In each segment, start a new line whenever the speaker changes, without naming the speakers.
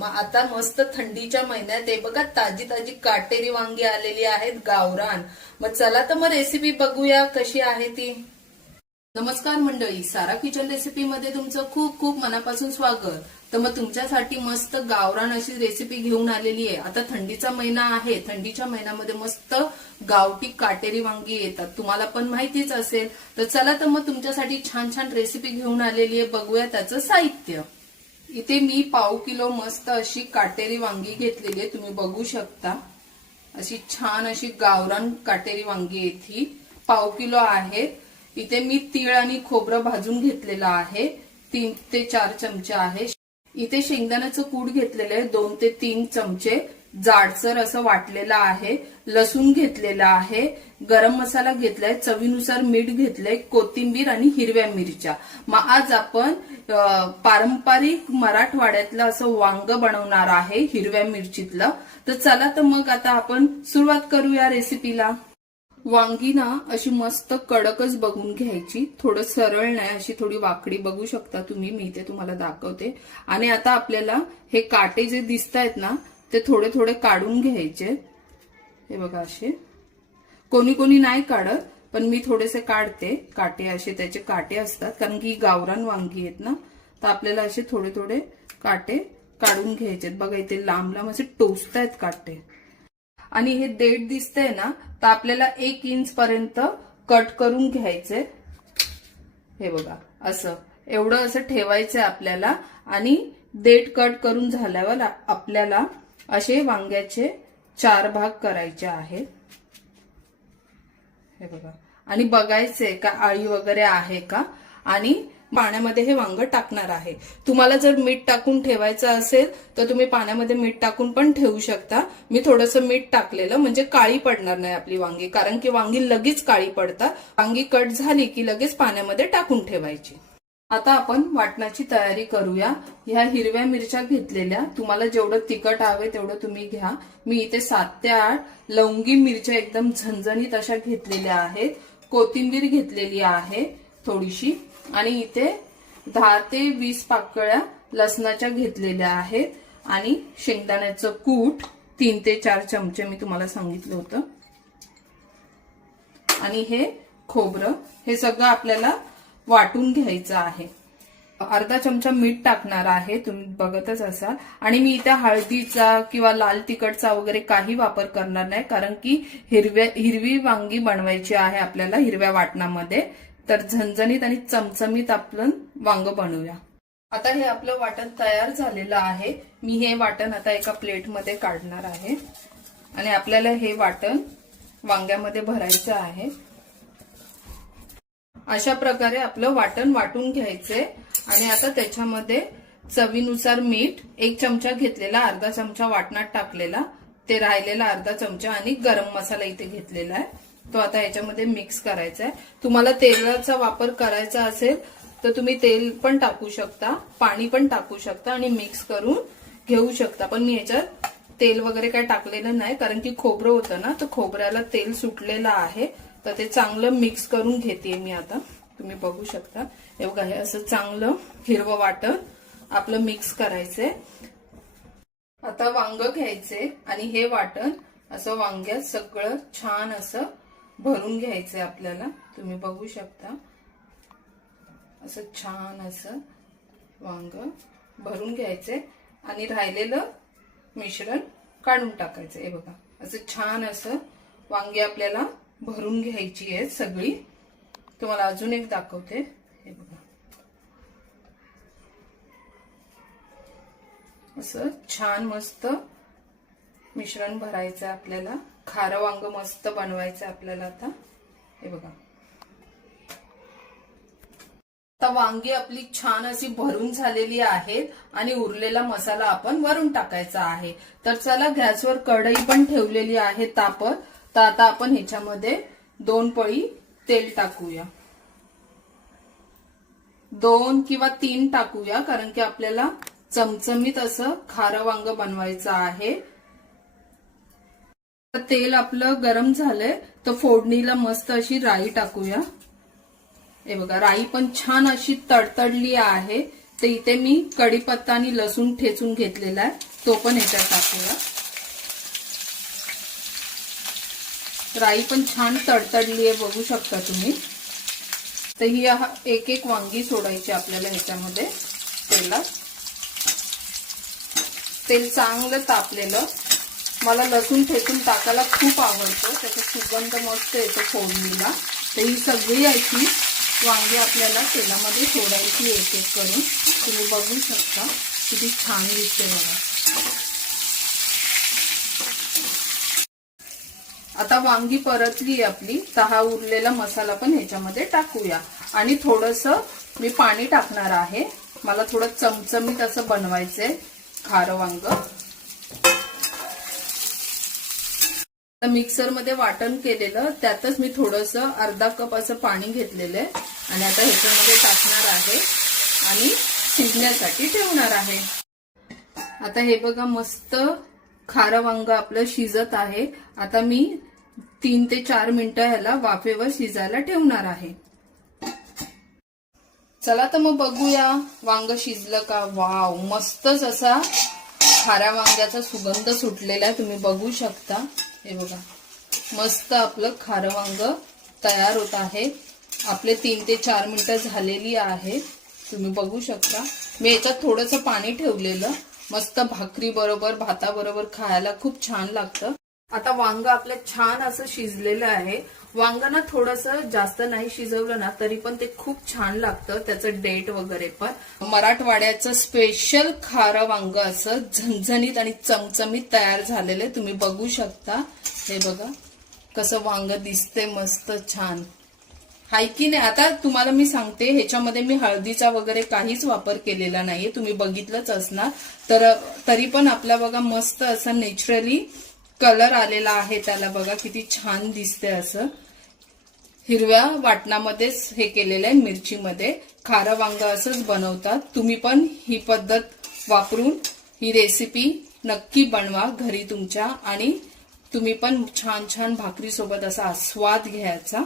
मग आता मस्त थंडीच्या महिन्यात हे बघा ताजी ताजी काटेरी वांगी आलेली आहेत गावरान. मग चला तर मग रेसिपी बघूया कशी आहे ती. नमस्कार मंडळी सारा किचन रेसिपी मध्ये तुमचं खूप खूप मनापासून स्वागत. तर मग तुमच्यासाठी मस्त गावरान अशी रेसिपी घेऊन आलेली आहे. आता थंडीचा महिना आहे. थंडीच्या महिन्यामध्ये मस्त गावठी काटेरी वांगी येतात. तुम्हाला पण माहितीच असेल. तर चला तर मग तुमच्यासाठी छान छान रेसिपी घेऊन आलेली आहे. बघूया त्याचं साहित्य. इथे मी पाव किलो मस्त अशी काटेरी वांगी घेतलेली आहे. तुम्ही बघू शकता. अशी छान अशी गावरान काटेरी वांगी येथी पाव किलो आहे. इथे मी तीळ आणि खोबरं भाजून घेतलेलं आहे. तीन ते चार चमचे आहे. इथे शेंगदाण्याचं कूट घेतलेलं आहे. दोन ते तीन चमचे. जाडसर असं वाटलेलं आहे लसूण घेतलेला आहे गरम मसाला घेतलाय चवीनुसार मीठ घेतलंय कोथिंबीर आणि हिरव्या मिरच्या. मग आज आपण पारंपरिक मराठवाड्यातलं असं वांग बनवणार आहे हिरव्या मिरचीतलं. तर चला तर मग आता आपण सुरुवात करूया रेसिपीला. वांगी ना अशी मस्त कडकच बघून घ्यायची. थोडं सरळ नाही अशी थोडी वाकडी बघू शकता तुम्ही मी ते तुम्हाला दाखवते. आणि आता आपल्याला हे काटे जे दिसत आहेत ना ते थोडे थोडे काढून घ्यायचे. हे बघा असे. कोणी कोणी नाही काढत पण मी थोडेसे काढते. काटे असे त्याचे काटे असतात. कारण की गावरान वांगी आहेत ना तर आपल्याला असे थोडे थोडे काटे काढून घ्यायचे बघा इथे लांब लांब असे टोचतायत काटे. आणि हे देठ दिसतंय ना तर आपल्याला एक इंच पर्यंत कट करून घ्यायचे. हे बघा असं. एवढं असं ठेवायचं आपल्याला. आणि देठ कट करून झाल्यावर आपल्याला असे वांग्याचे चार भाग करायचे आहेत. हे बघा. आणि बघायचे का आळी वगैरे आहे का? आणि पाण्यामध्ये हे वांग टाकणार आहे. तुम्हाला जर मीठ टाकून ठेवायचं असेल तर तुम्ही पाण्यामध्ये मीठ टाकून पण ठेवू शकता. मी थोडंसं मीठ टाकलेलं म्हणजे काळी पडणार नाही आपली वांगी कारण की वांगी लगेच काळी पडतात. वांगी कट झाली की लगेच पाण्यामध्ये टाकून ठेवायची. आता आपण वाटणाची तयारी करूया. ह्या हिरव्या मिरच्या घेतलेल्या. तुम्हाला जेवढं तिखट हवे तेवढं तुम्ही घ्या. मी इथे सात ते आठ लवंगी मिरच्या एकदम झणझणीत अशा घेतलेल्या आहेत. कोथिंबीर घेतलेली आहे थोडीशी. आणि इथे दहा ते वीस पाकळ्या लसणाच्या घेतलेल्या आहेत. आणि शेंगदाण्याचं कूट तीन ते चार चमचे मी तुम्हाला सांगितलं होतं. आणि हे खोबरं. हे सगळं आपल्याला वाटून घ्यायचं आहे. अर्धा चमचा मीठ टाकणार आहे तुम्ही बघतच असाल. आणि मी इथे हळदीचा किंवा लाल तिखटचा वगैरे काही वापर करणार नाही कारण की हिरव्या हिरवी वांगी बनवायची आहे आपल्याला हिरव्या वाटणामध्ये. तर झणझणीत आणि चमचमीत आपलं वांग बनवूया. आता हे आपलं वाटण तयार झालेलं आहे. मी हे वाटण आता एका प्लेटमध्ये काढणार आहे. आणि आपल्याला हे वाटण वांग्यामध्ये भरायचं आहे. अशा प्रकारे आपलं वाटण वाटून घ्यायचंय आणि आता त्याच्यामध्ये चवीनुसार मीठ एक चमचा घेतलेला अर्धा चमचा वाटणात टाकलेला ते राहिलेला अर्धा चमचा आणि गरम मसाला इथे घेतलेला आहे. तो आता याच्यामध्ये मिक्स करायचा आहे. तुम्हाला तेलाचा वापर करायचा असेल तर तुम्ही तेल पण टाकू शकता पाणी पण टाकू शकता आणि मिक्स करून घेऊ शकता. पण मी याच्यात तेल वगैरे काय टाकलेलं नाही कारण की खोबरं होतं ना तर खोबऱ्याला तेल सुटलेलं आहे. तर ते चांगलं मिक्स करून घेते मी आता. तुम्ही बघू शकता. हे बघा हे असं चांगलं हिरवं वाटण आपलं मिक्स करायचंय. आता वांग घ्यायचे आणि हे वाटण असं वांग्यात सगळं छान असं भरून घ्यायचंय आपल्याला. तुम्ही बघू शकता. असं छान असं वांग भरून घ्यायचंय आणि राहिलेलं मिश्रण काढून टाकायचं हे बघा असं छान असं वांगे आपल्याला भरून घ्यायची आहे सगळी. तुम्हाला अजून एक दाखवते. हे बघा. असं छान मस्त मिश्रण भरायचं आहे आपल्याला. खारं वांग मस्त बनवायचं आहे आपल्याला आता. हे बघा. आता वांगी आपली छान अशी भरून झालेली आहेत आणि उरलेला मसाला आपण वरून टाकायचा आहे. तर चला गॅसवर कढई पण ठेवलेली आहे तापत. तर आता आपण ह्याच्यामध्ये दोन पळी तेल टाकूया. दोन किंवा तीन टाकूया कारण की आपल्याला चमचमीत असं खारं वांग बनवायचं आहे. तर तेल आपलं गरम झालंय तर फोडणीला मस्त अशी राई टाकूया. हे बघा राई पण छान अशी तडतडली आहे. तर इथे मी कढीपत्ता आणि लसूण ठेचून घेतलेला आहे तो पण ह्याच्यात टाकूया. राई पण छान तडतडली आहे बघू शकता तुम्ही. तर ही एक एक वांगी सोडायची आपल्याला ह्याच्यामध्ये तेलात. तेल चांगलं तापलेलं. मला लसूण ठेचून टाकायला खूप आवडतो. त्याचा सुगंध मस्त येतो फोडणीला. तर ही सगळी अशी वांगी आपल्याला तेलामध्ये सोडायची एक एक करून. तुम्ही बघू शकता किती छान दिसते बघा. आता वांगी परतली आपली. तर हा उरलेला मसाला पण ह्याच्यामध्ये टाकूया. आणि थोडस मी पाणी टाकणार आहे. मला थोडं चमचमीत असं बनवायचंय खारं वांग. मिक्सरमध्ये वाटण केलेलं. त्यातच मी थोडस अर्धा कप असं पाणी घेतलेलं आहे. आणि आता ह्याच्यामध्ये टाकणार आहे. आणि शिजण्यासाठी ठेवणार आहे. आता हे बघा मस्त खारं वांग आपलं शिजत आहे. आता मी तीन ते चार मिनिटं ह्याला वाफेवर शिजायला ठेवणार आहे. चला तर मग बघूया वांग शिजलं का? वाव मस्तच असा खाऱ्या वांग्याचा सुगंध सुटलेला आहे. तुम्ही बघू शकता. हे बघा मस्त आपलं खारं वांग तयार होत आहे. आपले तीन ते चार मिनिटं झालेली आहे. तुम्ही बघू शकता. मी याच्यात थोडंसं पाणी ठेवलेलं. मस्त भाकरी बरोबर भाताबरोबर खायला खूप छान लागतं. आता वांग आपलं छान असं शिजलेलं आहे. वांग ना थोडंसं जास्त नाही शिजवलं ना तरी पण ते खूप छान लागतं त्याचं डेट वगैरे पण. मराठवाड्याचं स्पेशल खारं वांग असं झणझणीत आणि चमचमीत तयार झालेलं आहे. तुम्ही बघू शकता. हे बघा कसं वांग दिसते मस्त छान. हाय की नाही? आता तुम्हाला मी सांगते ह्याच्यामध्ये मी हळदीचा वगैरे काहीच वापर केलेला नाहीये. तुम्ही बघितलंच असणार. तर तरी पण आपला बघा मस्त असं नेचरली कलर आलेला आहे त्याला बघा किती छान दिसते असं. हिरव्या वाटणामध्येच हे केलेलं आहे मिरचीमध्ये. खारं वांग असंच बनवतात. तुम्ही पण ही पद्धत वापरून ही रेसिपी नक्की बनवा घरी तुमच्या. आणि तुम्ही पण छान छान भाकरीसोबत असा आस्वाद घ्यायचा.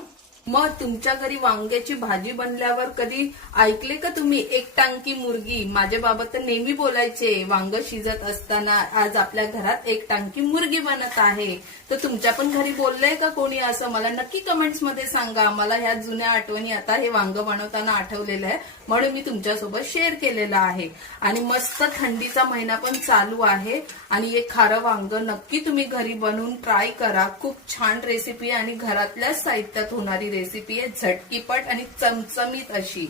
मग तुमच्या घरी वांग्याची भाजी बनल्यावर कधी ऐकले का तुम्ही? एक टांकी मुर्गी. माझे बाबा तर नेहमी बोलायचे. वांग शिजत असताना आज आपल्या घरात एक टांकी मुर्गी बनत आहे. तर तुमच्या पण घरी बोललंय का कोणी असं? मला नक्की कमेंट्समध्ये सांगा. मला ह्या जुन्या आठवणी आता हे वांग बनवताना आठवलेलं आहे. म्हणून मी तुमच्यासोबत शेअर केलेलं आहे. आणि मस्त थंडीचा महिना पण चालू आहे. आणि हे खारं वांग नक्की तुम्ही घरी बनवून ट्राय करा. खूप छान रेसिपी आणि घरातल्याच साहित्यात होणारी रेसिपी आहे झटकीपट आणि चमचमीत अशी.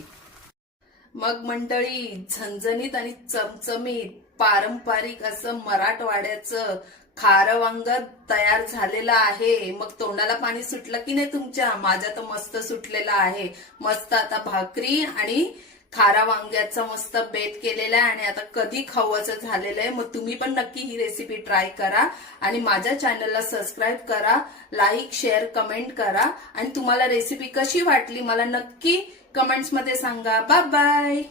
मग मंडळी झणझणीत आणि चमचमीत पारंपरिक असं मराठवाड्याचं खारं वांग तयार झालेलं आहे. मग तोंडाला पाणी सुटलं की नाही तुमच्या? माझ्या तर मस्त सुटलेलं आहे. मस्त आता भाकरी आणि खारा वांग्याचा मस्त बेत केलेला आहे आणि आता कधी खाऊचं झालेलं आहे. मग तुम्ही पण नक्की ही रेसिपी ट्राय करा आणि माझ्या चॅनलला सबस्क्राईब करा लाईक शेअर कमेंट करा. आणि तुम्हाला रेसिपी कशी वाटली मला नक्की कमेंट्समध्ये सांगा. Bye bye